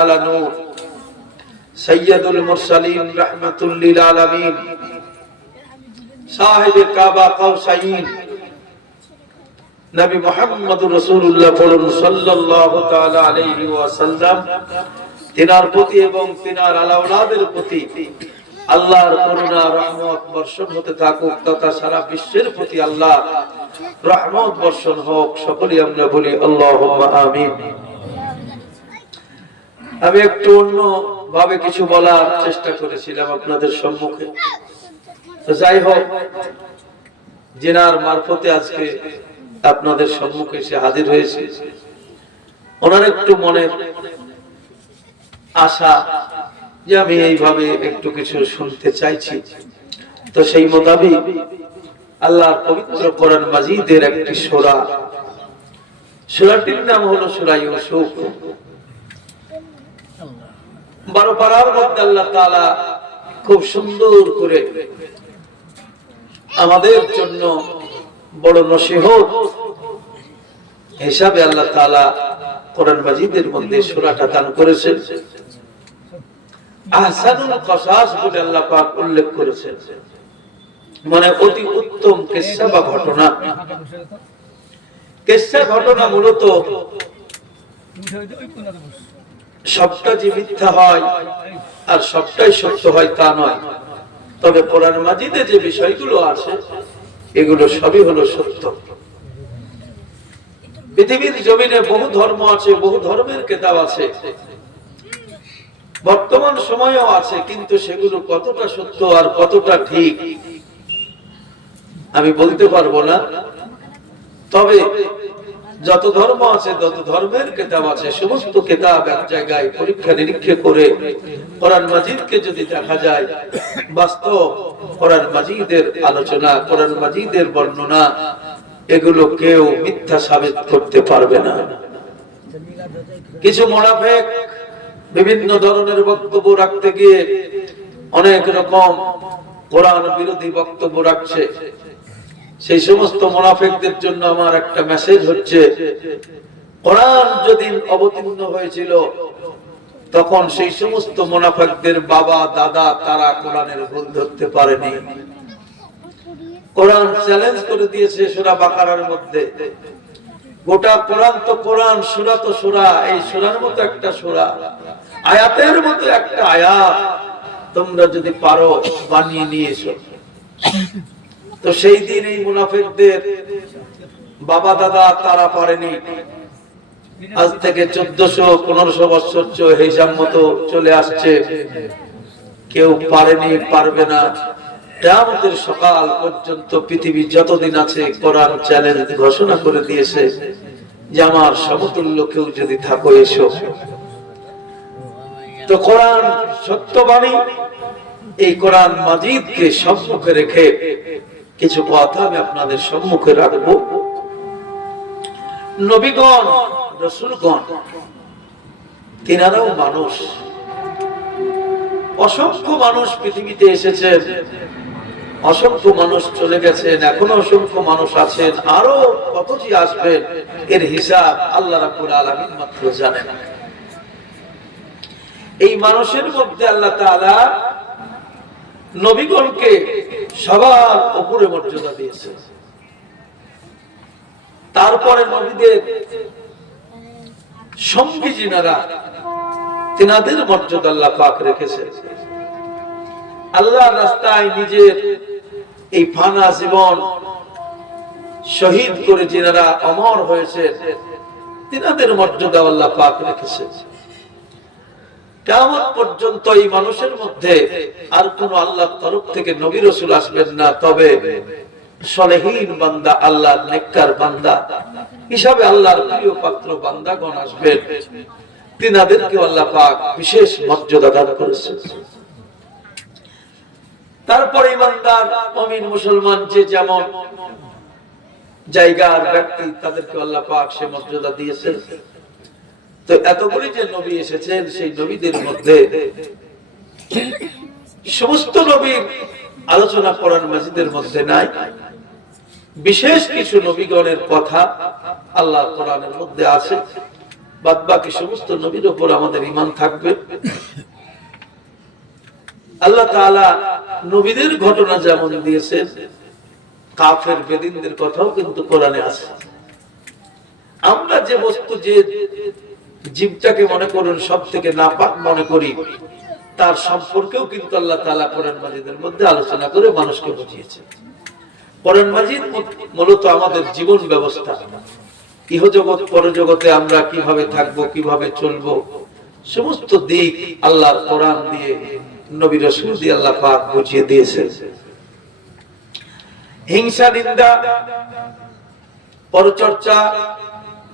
আলা নূর। সৈয়দুল মুরসালিন রাহমাতুল লিল আলামিন। সাহেব কাবা নবী মুহাম্মদুর রাসূলুল্লাহ পড়ুন সাল্লাল্লাহু আলাইহি ওয়াসাল্লাম, তিনার প্রতি এবং তিনার আলাউলাদের প্রতি আল্লাহর করুণা, রহমত বর্ষণ হতে থাকুক, তথা সারা বিশ্বের প্রতি আল্লাহ রহমত বর্ষণ হোক, সকলেই আমরা বলি আল্লাহুম্মা আমিন। আমি একটু অন্য ভাবে কিছু বলার চেষ্টা করেছিলাম আপনাদের সম্মুখে। যাই হোক, জেনার মারফতে আজকে আপনাদের সম্মুখে এসে হাজির হয়েছে। ওনার একটু মনে আশা যে আমি এইভাবে একটু কিছু শুনতে চাইছি। তো সেই মোতাবেক আল্লাহর পবিত্র কোরআন মাজিদের একটি সোরা। সোরাটির নাম হলো সোরা ইউসুফ। বারো পাড়ার মধ্যে আল্লাহ তালা খুব সুন্দর করে আমাদের জন্য বড় নসিহত হিসাবে আল্লাহ তালা কোরআন মাজিদের মধ্যে সুরাটা দান করেছেন। আহসানুল কসাস বলে আল্লাহ পাক উল্লেখ করেছেন। মানে অতি উত্তম কিসসা বা ঘটনা। কিসসা ঘটনা মূলত সবটা যে মিথ্যা হয় আর সবটাই সত্য হয় তা নয়। তবে কোরআন মাজিদে যে বিষয়গুলো আছে, এগুলো সবই হলো সত্য। পৃথিবীর জমিনে বহু ধর্ম আছে, বহু ধর্মের কেতাব আছে। বর্তমান সময়েও আছে, কিন্তু সেগুলো কতটা সত্য আর কতটা ঠিক, আমি বলতে পারব না। তবে যত ধর্ম আছে, তত ধর্মের কেতাব আছে, সমস্ত কেতাব এক জায়গায় পরীক্ষা নিরীক্ষা করে কোরআন মাজিদকে যদি দেখা যায়, বাস্তব কোরআন মাজিদের আলোচনা, কোরআন মাজিদের বর্ণনা, এগুলো কেউ মিথ্যা সাবিত করতে পারবে না। কিছু মোনাফেক বিভিন্ন ধরনের বক্তব্য রাখতে গিয়ে অনেক রকম কোরআন বিরোধী বক্তব্য রাখছে। সেই সমস্ত মোনাফেকদের জন্য আমার একটা মেসেজ হচ্ছে, কোরআন যেদিন অবতীর্ণ হয়েছিল, তখন সেই সমস্ত মোনাফেকদের বাবা, দাদা, তারা কোরআনের ভুল ধরতে পারেনি। কোরআন চ্যালেঞ্জ করে দিয়েছে সুরা বাকারার মধ্যে। গোটা কোরআন তো কোরআন, সুরা তো সুরা, এই সুরার মতো একটা সুরা, আয়াতের মতো একটা আয়াত তোমরা যদি পারো বানিয়ে নিয়েছো। তো সেই দিন এই মুনাফিকদের বাবা, দাদা তারা পারেনি। আজ থেকে চোদ্দশো পনেরোশো বছর হিসাব মতো চলে আসছে। কেউ পারেনি, পারবে না। কেয়ামতের সকাল পর্যন্ত পৃথিবী যতদিন আছে, কোরআন চ্যালেঞ্জ ঘোষণা করে দিয়েছে যে আমার সমতুল্য কেউ যদি থাকো, এসো। তো কোরআন সত্যবাণী, এই কোরআন মাজিদকে সম্মুখে রেখে কিছু কথা আমি আপনাদের সম্মুখে রাখব। নবীগণ, রসুলগণ, তিনারাও মানুষ। অসংখ্য মানুষ পৃথিবীতে এসেছেন অসংখ্য মানুষ চলে গেছেন, এখনও অসংখ্য মানুষ আছেন, আরও কত যে আসবেন এর হিসাব আল্লাহ রাব্বুল আলামিন মাত্র জানেন। এই মানুষের মধ্যে আল্লাহ তাআলা নবীগণকে সবার উপরে মর্যাদা দিয়েছে। তারপরে নবীদের সঙ্গী যিনারা, তিনাদের মর্যাদা আল্লাহ পাক রেখেছে। আল্লাহ রাস্তায় নিজের এই ফানা জীবন শহীদ করে যিনারা অমর হয়েছে তেনাদের মর্যাদা আল্লাহ পাক রেখেছে। কেমন পর্যন্ত এই মানুষের মধ্যে আর কোন আল্লাহ তরফ থেকে নবী রসুল আসবেন না। তবে সলেহীন বান্দা নেককার বান্দা হিসাবে আল্লাহর প্রিয় পাত্র বান্দাগণ আসবেন। তিনাদেরকে আল্লাহ পাক বিশেষ মর্যাদা দান তারপরে ইমানদার অমিন মুসলমান যে যেমন জায়গার ব্যক্তি তাদেরকে আল্লাহ পাক সে মর্যাদা দিয়েছেন। তো এতগুলি যে নবী এসেছেন, সেই নবীদের মধ্যে সমস্ত নবীর আলোচনা করার মাজিদের মধ্যে নাই। বিশেষ কিছু নবীগণের কথা আল্লাহ কোরআনের মধ্যে আছে। বাদ বাকি সমস্ত নবীর ওপর আমাদের ইমান থাকবে। আল্লাহ তাআলা নবীদের ঘটনা যেমন দিয়েছেন, কাফের বেদিনদের কথাও কিন্তু কোরআনে আছে। আমরা যে বস্তু যে জীবটাকে মনে করুন সব থেকে নাপাক মনে করি। তার সম্পর্কেও কিন্তু আল্লাহ তাআলা কোরআন মাজিদের মধ্যে আলোচনা করে মানুষকে বুঝিয়েছে কোরআন মাজিদ মূলত আমাদের জীবন ব্যবস্থা। ইহজগৎ পরজগতে আমরা কীভাবে থাকব, কীভাবে চলব, সমস্ত দিক আল্লাহর কোরআন দিয়ে, নবী রাসূল দিয়ে আল্লাহ পাক বুঝিয়ে দিয়েছেন। হিংসা, নিন্দা, পরচর্চা,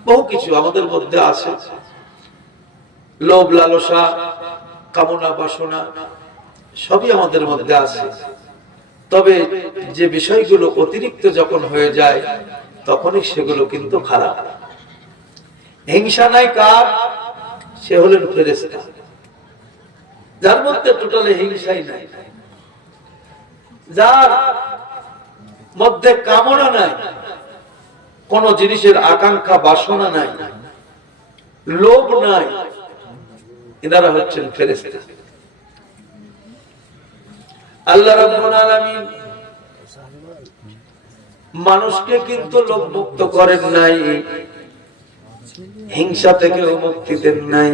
বহু কিছু আমাদের মধ্যে আছে। লোভ, লালসা, কামনা, বাসনা, সবই আমাদের মধ্যে আছে। তবে যে বিষয়গুলো অতিরিক্ত যখন হয়ে যায়, তখনই সেগুলো কিন্তু খারাপ। হিংসা নাই কার, সে হলেন ফেরেস্তা যার মধ্যে টোটালে হিংসাই নাই। যার মধ্যে কামনা নাই, কোন জিনিসের আকাঙ্ক্ষা, বাসনা নাই, লোভ নাই এনারা হচ্ছেন ফেরেস্তা আল্লাহ রাব্বুল আলামিন মানুষকে কিন্তু লোভ মুক্ত করেন নাই, হিংসা থেকে মুক্তি দেন নাই।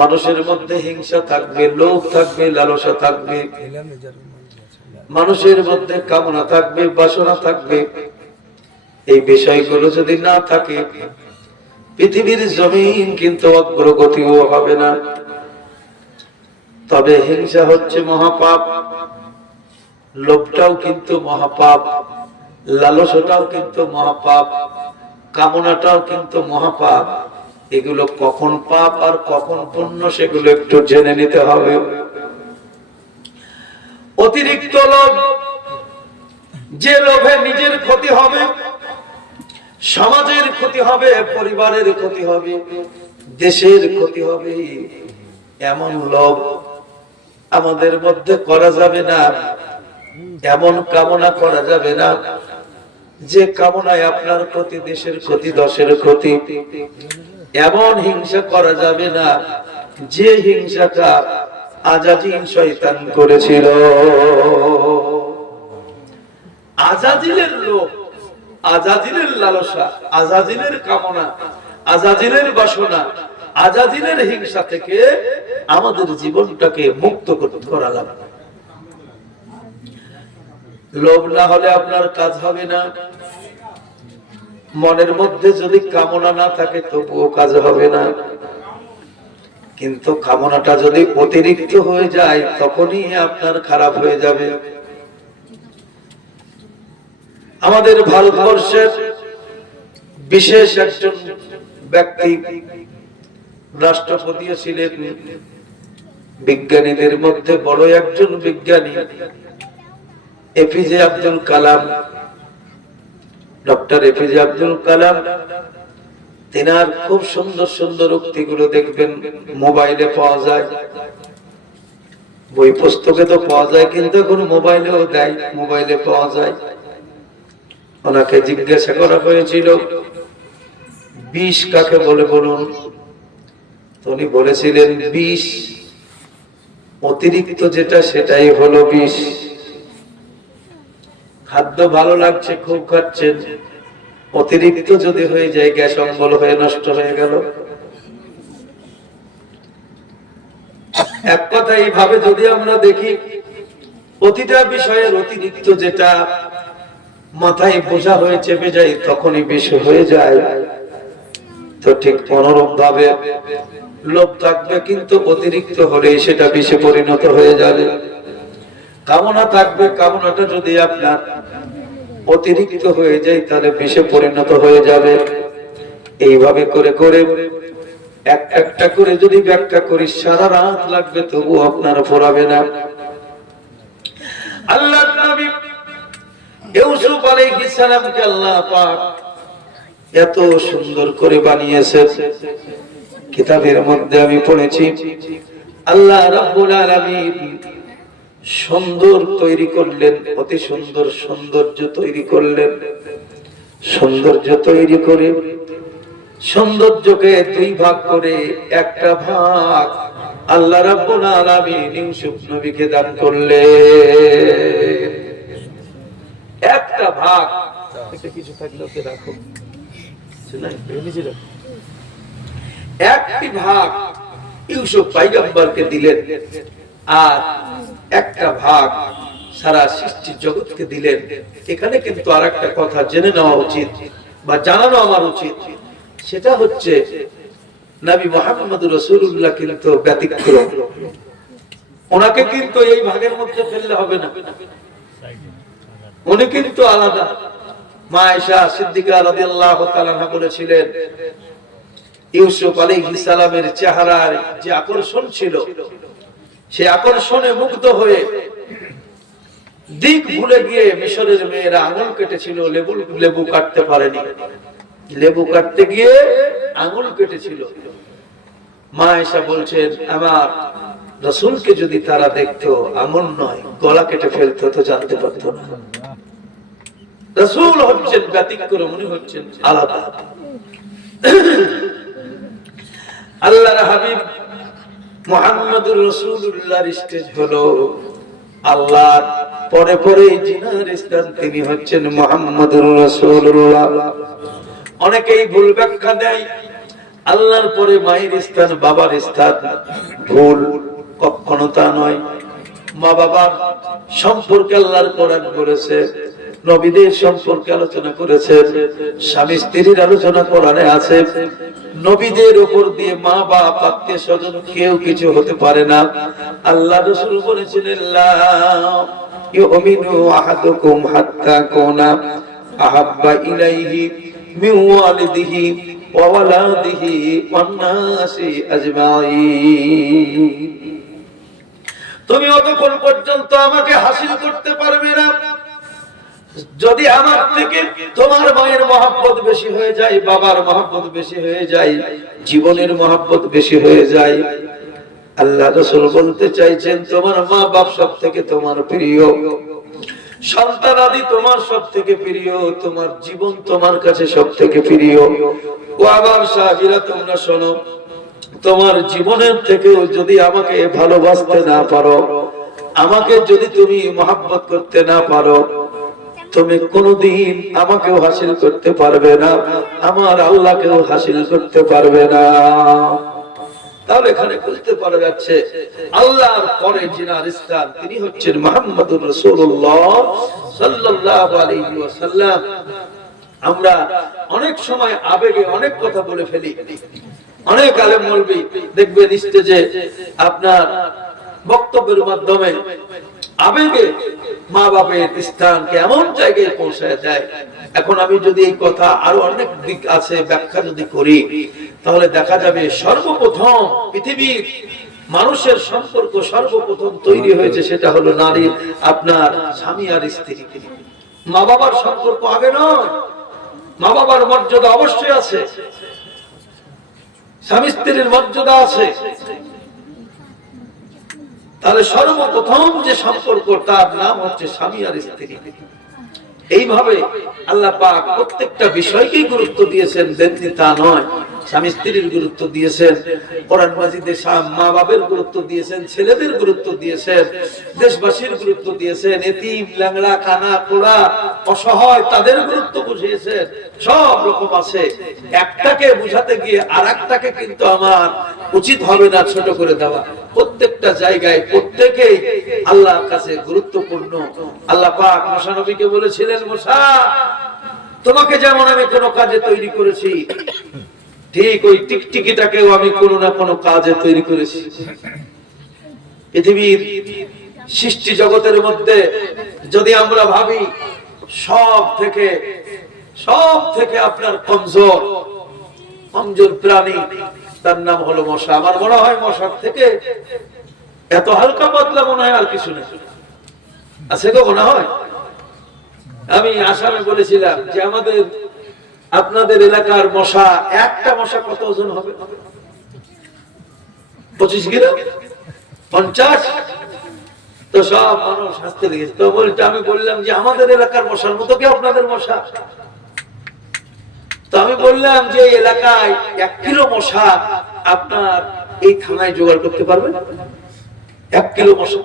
মানুষের মধ্যে হিংসা থাকবে, লোভ থাকবে, লালসা থাকবে। মানুষের মধ্যে কামনা থাকবে, বাসনা থাকবে। এই বিষয়গুলো যদি না থাকে পৃথিবীর জমিন কিন্তু অগ্রগতিও হবে না। তবে হিংসা হচ্ছে মহাপাপ। লোভটাও কিন্তু মহাপাপ, লালসটাও কিন্তু মহাপাপ, কামনাটাও কিন্তু মহাপাপ। এগুলো কখন পাপ আর কখন পুণ্য সেগুলো একটু জেনে নিতে হবে। অতিরিক্ত লোভ, যে লোভে নিজের ক্ষতি হবে সমাজের ক্ষতি হবে, পরিবারের ক্ষতি হবে, দেশের ক্ষতি হবে। এমন লোভ আমাদের মধ্যে করা যাবে না, এমন কামনা করা যাবে না। যে কামনায় আপনার ক্ষতি, দেশের ক্ষতি, দশের ক্ষতি, এমন হিংসা করা যাবে না, যে হিংসাটা আজাজিন শয়তান করেছিল। আজাজিলের লোক আজাজিলের লালসা আজাজিলের কামনা আজাজিলের বাসনা আজাজিলের হিংসা থেকে আমাদের জীবনটাকে মুক্ত করা লাগবে লোভ না হলে আপনার কাজ হবে না। মনের মধ্যে যদি কামনা না থাকে, তবুও কাজ হবে না। কিন্তু কামনাটা যদি অতিরিক্ত হয়ে যায়, তখনই আপনার খারাপ হয়ে যাবে। আমাদের ভারতবর্ষের বিশেষ একজন ব্যক্তি রাষ্ট্রপতিও ছিলেন বিজ্ঞানীদের মধ্যে বড় একজন বিজ্ঞানী APJ Abdul Kalam. Doctor APJ Abdul Kalam, তেনার খুব সুন্দর সুন্দর উক্তিগুলো দেখবেন, মোবাইলে পাওয়া যায়। বই পুস্তকে তো পাওয়া যায়, কিন্তু এখন মোবাইলেও দেয়, মোবাইলে পাওয়া যায়। ওনাকে জিজ্ঞাসা করা হয়েছিল, বিষ কাকে বলে বলুন? উনি বলেছিলেন, বিষ, অতিরিক্ত যেটা সেটাই হলো বিষ। খাদ্য ভালো লাগছে, খুব খাচ্ছেন। অতিরিক্ত যদি হয়ে যায়, গ্যাস অম্বল হয়ে নষ্ট হয়ে গেল। এক কথা এইভাবে যদি আমরা দেখি, প্রতিটা বিষয়ের অতিরিক্ত যেটা মাথায় বোঝা হয়ে চেপে যায়, তখনই বেশ হয়ে যায়। তো ঠিক অনুরূপ ভাবে লোভ থাকবে, কিন্তু অতিরিক্ত হলে সেটা বিষে পরিণত হয়ে যাবে। কামনা থাকবে, কামনাটা যদি আপনার অতিরিক্ত হয়ে যায়, তাহলে বিষে পরিণত হয়ে যাবে। এইভাবে করে করে এক একটা করে যদি ব্যাখ্যা করি, সারা রাত লাগবে তবু আপনার ফোরাবে না। আল্লাহ ইউসুফ আলাইহিস সালামকে আল্লাহ পাক এত সুন্দর করে বানিয়েছে কিতাবের মধ্যে আমি পড়েছি, আল্লাহ রাব্বুল আলামিন সুন্দর তৈরি করলেন, অতি সুন্দর সৌন্দর্য তৈরি করলেন। সৌন্দর্য তৈরি করে, সৌন্দর্যকে দুই ভাগ করে একটা ভাগ আল্লাহ রাব্বুল আলামিন ইউসুফ নবীকে দান করলে একটা ভাগ। একটা কিছু থাকলে ওকে রাখো। একটি ভাগ ইউসুফ পাইগাম্বারকে দিলেন আর একটা ভাগ সারা সৃষ্টি জগৎকে দিলেন। এখানে কিন্তু আর একটা কথা জেনে নেওয়া উচিত বা জানানো আমার উচিত। সেটা হচ্ছে নবী মোহাম্মদ রসুল্লাহ কিন্তু ব্যতিক্রম। ওনাকে কিন্তু এই ভাগের মধ্যে ফেললে হবে না। উনি কিন্তু আলাদা। মা আয়েশা সিদ্দিকা রাদিয়াল্লাহু তাআলা বলেছিলেন, ইউসুফ আলাইহিস সালামের চেহারার যে আকর্ষণ ছিল, সেই আকর্ষণে মুগ্ধ হয়ে দিক ভুলে গিয়ে মিশরের মেয়েরা আঙুল কেটেছিল, লেবু লেবু কাটতে পারেনি। লেবু কাটতে গিয়ে আঙুল কেটেছিল। মা এসা বলছেন, আমার রসুলকে যদি তারা দেখতো আঙুল নয়, গলা কেটে ফেলতো, তো জানতে পারতো না। রসুল হচ্ছেন ব্যতিক্রম, উনি হচ্ছেন আলাদা। আল্লাহর হাবিব মোহাম্মদুর রসুল্লাহর স্টেজ হলো আল্লাহর, পরে পরে জিনার স্থান তিনি হচ্ছেন মোহাম্মদুর রসুল্লাহ অনেকেই ভুল ব্যাখ্যা দেয়, আল্লাহর পরে মায়ের স্থান, বাবার স্থান, ভুল। কখনো তা নয়। মা বাবার সম্পর্কে আল্লাহর কোরআন করেছে নবীদের সম্পর্কে আলোচনা করেছে, স্বামী স্ত্রীর আলোচনা কোরআনে আছে। নবীদের উপর দিয়ে মা বাপ, আত্মীয় স্বজন কেউ কিছু হতে পারে না। আল্লাহ রসুল বলেছিলেন লা ইউমিনু হাত্তা কোনা আহাব্বা ইলাইহি মিন ওয়ালিদিহি আজমাইন। তুমি অতক্ষণ পর্যন্ত আমাকে হাসিল করতে পারবে না। যদি আমার থেকে তোমার মায়ের মহাব্বত বেশি হয়ে যায়, বাবার মহাব্বত বেশি হয়ে যায়, জীবনের মহাব্বত বেশি হয়ে যায়, আল্লাহ রসুল বলতে চাইছেন, তোমার মা বাপ সব থেকে তোমার প্রিয়। সন্তান আদি তোমার সব থেকে প্রিয়, তোমার জীবন তোমার কাছে সব থেকে প্রিয়। ও আবার সাহাবিরা, তোমরা শোনো তোমার জীবনের থেকেও যদি আমাকে ভালোবাসতে না পারো, আমাকে যদি তুমি মহাব্বত করতে না পারো, তুমি কোনদিন আমাকেও হাসিল করতে পারবে না, আমার আল্লাহকেও হাসিল করতে পারবে না। আমরা অনেক সময় আবেগে অনেক কথা বলে ফেলি। অনেক আলেম বলবি দেখবেন স্টেজে আপনার বক্তব্যের মাধ্যমে আবেগে মা বাপের স্থানকে এমন জায়গায় পৌঁছায় দেয়। এখন আমি যদি এই কথা আরও অনেক দিক আছে ব্যাখ্যা যদি করি, তাহলে দেখা যাবে সর্বপ্রথম পৃথিবীর মানুষের সম্পর্ক সর্বপ্রথম তৈরি হয়েছে সেটা হলো নারীর, আপনার স্বামী আর স্ত্রী। মা বাবার সম্পর্ক আগে নয় মা বাবার মর্যাদা অবশ্যই আছে। স্বামী স্ত্রীর মর্যাদা আছে। তাহলে সর্বপ্রথম যে সম্পর্ক তার নাম হচ্ছে স্বামী আর স্ত্রী। এইভাবে আল্লাহ পাক প্রত্যেকটা বিষয়কেই গুরুত্ব দিয়েছেন, দেননি তা নয়। স্বামী স্ত্রীর গুরুত্ব দিয়েছেন, কোরআন মাজিদে মা বাবের গুরুত্ব দিয়েছেন, ছেলেদের গুরুত্ব দিয়েছেন, দেশবাসীর গুরুত্ব দিয়েছেন, এতিম, ল্যাংড়া কানা কোড়া অসহায়, তাদের গুরুত্ব বুঝিয়েছেন, সব রকম আছে। একটাকে বুঝাতে গিয়ে আর কিন্তু আমার উচিত হবে না ছোট করে দেওয়া। প্রত্যেকটা জায়গায়, প্রত্যেকেই আল্লাহর কাছে গুরুত্বপূর্ণ। আল্লাহ পাক মুসা নবীকে বলেছিলেন মুসা তোমাকে যেমন আমি কোনো কাজে তৈরি করেছি, ঠিক ওই টিকটিকিটাকেও আমি কোনো না কোনো কাজে তৈরি করেছি। পৃথিবীর সৃষ্টি জগতের মধ্যে যদি আমরা ভাবি, সব থেকে সব থেকে আপনার কমজোর কমজোর প্রাণী তার নাম হলো মশা। আমার মনে হয় মশার থেকে এত হালকা পাতলা মনে হয় আর কিছু নেই। আছে মনে হয়? আমি আসামে বলেছিলাম যে আমাদের, আপনাদের এলাকার মশা, একটা মশা কত ওজন হবে? পঁচিশ কিলো? পঞ্চাশ? তো সব মানুষ হাসতে লেগেছে। তো বলছে, আমি বললাম যে আমাদের এলাকার মশার মতো কি আপনাদের মশা? আমি বললাম যে এলাকায় এক কিলো মশা আপনার এই থানায় জোগাড় করতে পারবেন এক কিলো মশা।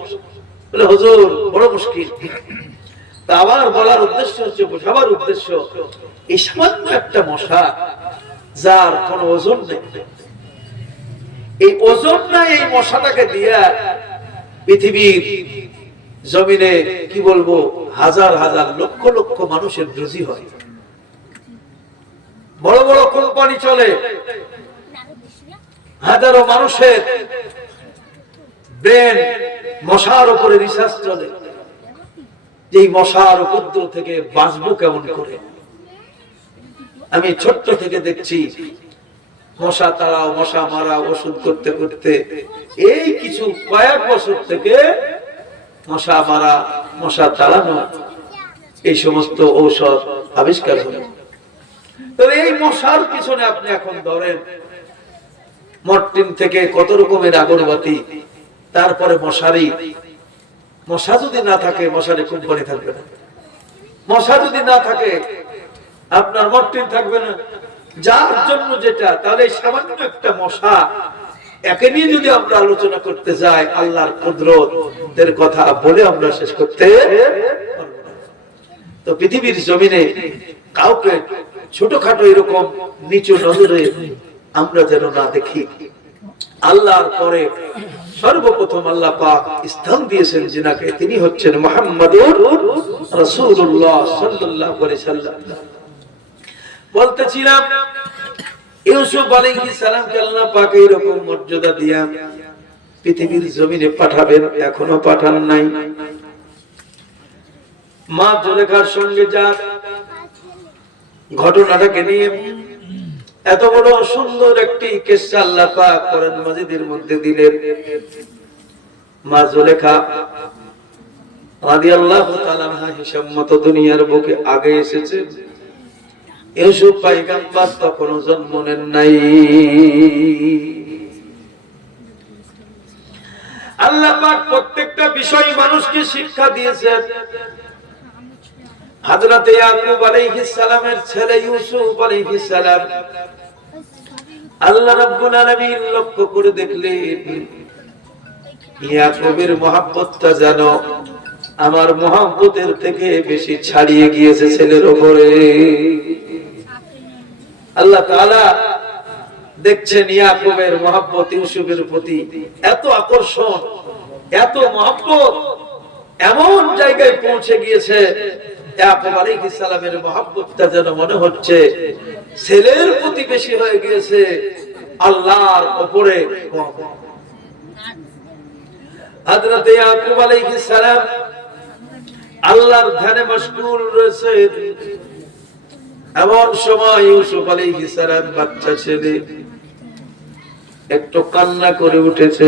বলে, হজুর, বড় মুশকিল। তা আবার বলার উদ্দেশ্য হচ্ছে, বোঝাবার উদ্দেশ্য, এই সামান্য একটা মশা যার কোনো ওজন নেই। এই ওজন না, এই মশাটাকে দিয়া পৃথিবীর জমিনে, কি বলব, হাজার হাজার লক্ষ লক্ষ মানুষের রুজি হয়। বড় বড় কোম্পানি চলে। হাজারো মানুষের ব্রেন মশার উপরে রিসার্চ চলে। এই মশার উপদ্র থেকে বাঁচবো কেমন করে? আমি ছোট্ট থেকে দেখছি, মশা তাড়াও, মশা মারা ওষুধ করতে করতে। এই কিছু কয়েক বছর থেকে মশা মারা, মশা তাড়ানো, এই সমস্ত ঔষধ আবিষ্কার হলো। এই মশার পিছনে আপনি এখন ধরেন থেকে কত রকমের আগরবাতি, তারপরে মশারি। মশা যদি না থাকে, মশারি থাকবে না। মশা যদি না থাকে, আপনার মর্টিন থাকবে না। যার জন্য যেটা, তাহলে সামান্য একটা মশা, একে নিয়ে যদি আমরা আলোচনা করতে যাই, আল্লাহর কুদরতের কথা বলে আমরা শেষ করতে তো পৃথিবীর জমিনে কাউকে ছোটখাটো এরকম নিচু নজরে আমরা যেন না দেখি। আল্লাহর পরে সর্বপ্রথম আল্লাহ পাক স্থান দিয়েছেন যিনাকে। তিনি হচ্ছেন মোহাম্মদুর রাসূলুল্লাহ সাল্লাল্লাহু আলাইহি সাল্লাম। বলতেছিলাম, ইউসুফ আলাইহিস সালামকে আল্লাহ পাক এরকম মর্যাদা দিয়া পৃথিবীর জমিনে পাঠাবেন, এখনও পাঠান নাই। মা জলেখার সঙ্গে যা ঘটনাটাকে নিয়ে এত বড় সুন্দর একটি কেসা আল্লাহ মাজিদের মধ্যে দিলেন। মা আগে এসেছে। নাই। আল্লাহ প্রত্যেকটা বিষয় মানুষকে শিক্ষা দিয়েছেন। হযরতে ইয়াকুব আলাইহিস সালামের ছেলে ইউসুফ আলাইহিস সালাম। আল্লাহ রাব্বুল আলামিন লক্ষ্য করে দেখলেন, ইয়াকুবের মহাব্বতটা যেন আমার মহাব্বতের থেকে বেশি ছাড়িয়ে গিয়েছে ছেলের উপরে আল্লাহ তাআলা দেখছেন ইয়াকুবের মহাব্বত ইউসুফের প্রতি এত আকর্ষণ, এত মহাব্বত, এমন জায়গায় পৌঁছে গিয়েছে যেন মনে হচ্ছে, ছেলের হয়ে গিয়েছে আল্লাহর ধ্যানে মশগুল রয়েছে। এমন সময় ইউসুফ আলাইহিস সালাম বাচ্চা ছেলে একটু কান্না করে উঠেছে,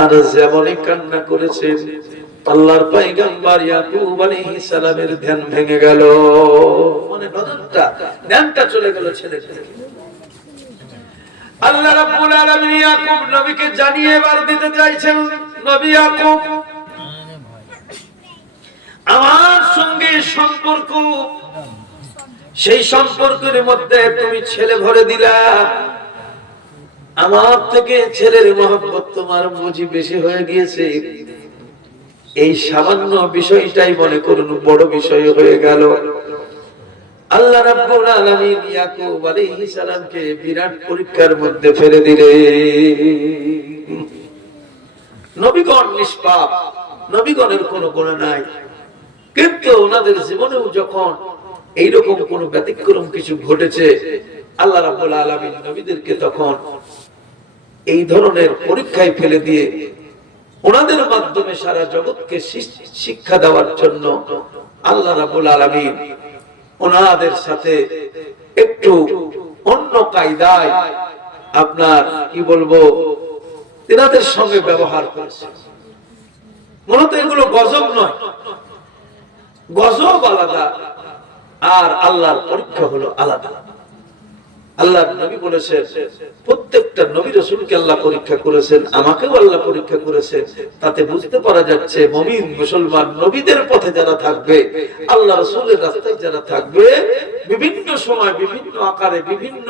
আর যেমনই কান্না করেছে আল্লাহর পয়গম্বর ইয়াকুব আলাইহিস সালামের ধ্যান ভেঙে গেল। মানে নজরটা ধ্যানটা চলে গেল ছেলে আল্লাহ রাব্বুল আলামিন ইয়াকুব নবীকে জানিয়ে এবার দিতে চাইছেন, নবী ইয়াকুব, আমার সঙ্গে সম্পর্ক, সেই সম্পর্কের মধ্যে তুমি ছেলে ভরে দিলা। আমার থেকে ছেলের মহব্বত তোমার বুঝি বেশি হয়ে গিয়েছে। এই সামান্য বিষয়টাই মনে করুন বড় বিষয় হয়ে গেল। আল্লাহ রাব্বুল আলামিন ইয়াকুব আলাইহিস সালামকে বিরাট পরীক্ষার মধ্যে ফেলে দিলেন। নবীগণ নিষ্পাপ, নবীগণের কোনো গুনাহ নাই। কিন্তু ওনাদের জীবনেও যখন এইরকম কোন ব্যতিক্রম কিছু ঘটেছে, আল্লাহ রাব্বুল আলামিন নবীদেরকে তখন এই ধরনের পরীক্ষায় ফেলে দিয়ে ওনাদের মাধ্যমে সারা জগৎকে শিক্ষা দেওয়ার জন্য আল্লাহ রাব্বুল আলামিন ওনাদের সাথে একটু অন্য কায়দায় আপনার, কি বলব, তেনাদের সঙ্গে ব্যবহার করেছে মূলত এগুলো গজব নয়। গজব আলাদা, আর আল্লাহর পরীক্ষা হলো আলাদা আলাদা। আল্লাহ নবী বলেছেন, প্রত্যেকটা নবী রসুলকে আল্লাহ পরীক্ষা করেছেন, আমাকেও আল্লাহ পরীক্ষা করেছেন। তাতে বুঝতে পারা যাচ্ছে, মমিন মুসলমান নবীদের পথে যারা থাকবে, আল্লাহ রসুলের রাস্তায় যারা থাকবে, বিভিন্ন সময়, বিভিন্ন আকারে, বিভিন্ন